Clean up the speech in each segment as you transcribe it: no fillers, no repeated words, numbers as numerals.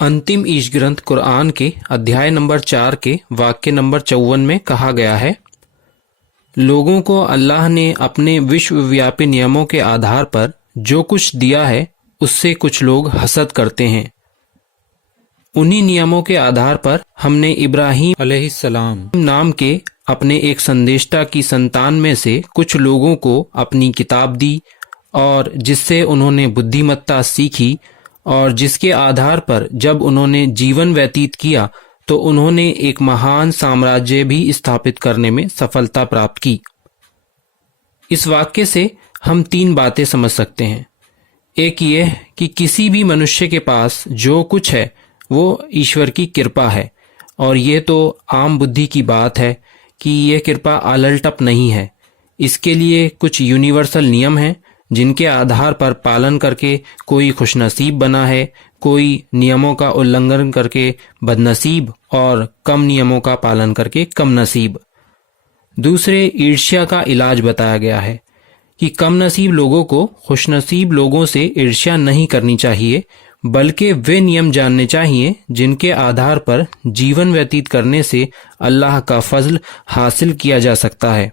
अंतिम ईश ग्रंथ कुरान के अध्याय नंबर 4 के वाक्य नंबर 54 में कहा गया है, लोगों को अल्लाह ने अपने विश्वव्यापी नियमों के आधार पर जो कुछ दिया है उससे कुछ लोग हसद करते हैं। उन्हीं नियमों के आधार पर हमने इब्राहीम अलैहिस्सलाम नाम के अपने एक संदेष्टा की संतान में से कुछ लोगों को अपनी किताब दी और जिससे उन्होंने बुद्धिमत्ता सीखी और जिसके आधार पर जब उन्होंने जीवन व्यतीत किया तो उन्होंने एक महान साम्राज्य भी स्थापित करने में सफलता प्राप्त की। इस वाक्य से हम 3 बातें समझ सकते हैं। एक ये कि किसी भी मनुष्य के पास जो कुछ है वो ईश्वर की कृपा है, और ये तो आम बुद्धि की बात है कि ये कृपा आललटप नहीं है। इसके लिए कुछ यूनिवर्सल नियम हैं जिनके आधार पर पालन करके कोई खुशनसीब बना है, कोई नियमों का उल्लंघन करके बदनसीब और कम नियमों का पालन करके कम नसीब। दूसरे, ईर्ष्या का इलाज बताया गया है कि कम नसीब लोगों को खुशनसीब लोगों से ईर्ष्या नहीं करनी चाहिए, बल्कि वे नियम जानने चाहिए जिनके आधार पर जीवन व्यतीत करने से अल्लाह का फजल हासिल किया जा सकता है।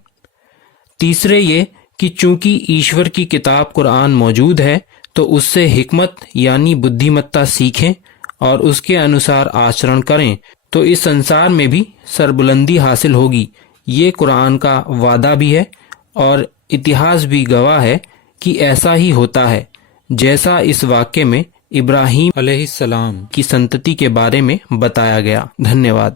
तीसरे, ये कि चूंकि ईश्वर की किताब कुरान मौजूद है तो उससे हिकमत यानी बुद्धिमत्ता सीखें और उसके अनुसार आचरण करें तो इस संसार में भी सरबुलंदी हासिल होगी। ये कुरान का वादा भी है और इतिहास भी गवाह है कि ऐसा ही होता है, जैसा इस वाक्य में इब्राहीम अलैहिस्सलाम की संतति के बारे में बताया गया। धन्यवाद।